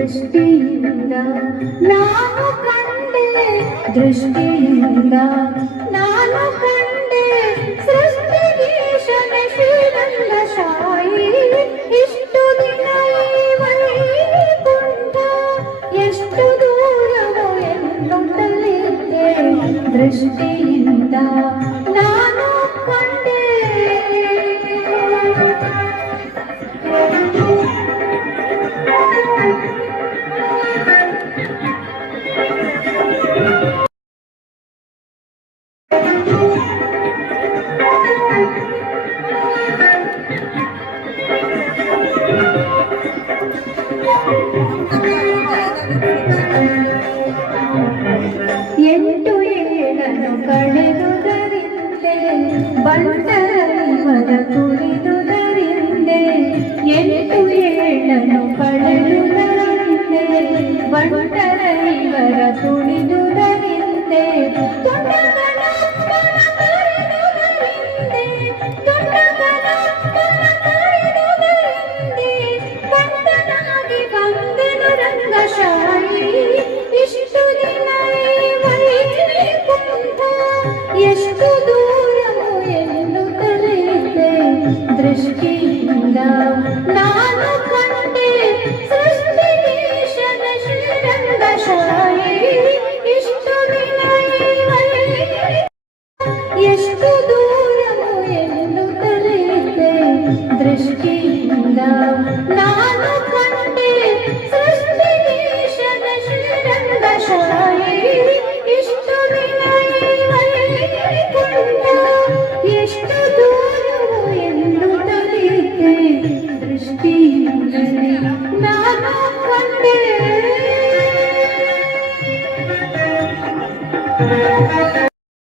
ದೃಷ್ಟಿಯಿಂದ ನಾನು ಕಂಡೆ, ದೃಷ್ಟಿಯಿಂದ ನಾನು ಕಂಡೆ ಸೃಷ್ಟಿಗೀಶನ ಶ್ರೀರಂಗ ಶಾಯಿ. ಇಷ್ಟು ದಿನ ಈ ವೈಕುಂಠ ಎಷ್ಟು ದೂರವೋ ಎನ್ನುತ್ತಲಿದ್ದೆ, ದೃಷ್ಟಿಯಿಂದ ನಾನು ಕಂಡೆ. ಎಂಟು ಏಳನ್ನು ಕಳೆದುದರಿಂದೆ ಬಂಟರ ತುಳಿದುದರಿಂದೆ, ಎಂಟು ಏಳನ್ನು ಕಳೆದುದರಿಂದೆ ಬಂಟರ ಇವರ ತುಳಿದುದರಿಂದೆ, ಬಂಟನಾಗಿ ಬಂದೆನು ರಂಗಶಾಹಿ. ಇಷ್ಟು ದಿನ ವೈಕುಂಠ ಎಷ್ಟು ದೂರವೋ ಎನ್ನುತ್ತಲಿದ್ದೆ, ದೃಷ್ಟಿಯಿಂದ ನಾನು ಕಂಡೆ ಸೃಷ್ಟಿಗೀಶನ ಶ್ರೀರಂಗ ಶಾಯಿ. ಇಷ್ಟು ದಿನ ಎಷ್ಟು ದೂರವೋ ಎನ್ನುತ್ತಲಿದ್ದೆ, ದೃಷ್ಟಿಯಿಂದ ನಾನು ಕಂಡೆ ಸೃಷ್ಟಿಗೀಶನ ಶ್ರೀರಂಗ ಶಾಯಿ. ಇಷ್ಟು ದಿನ ವೈಕುಂಠ ಎಷ್ಟು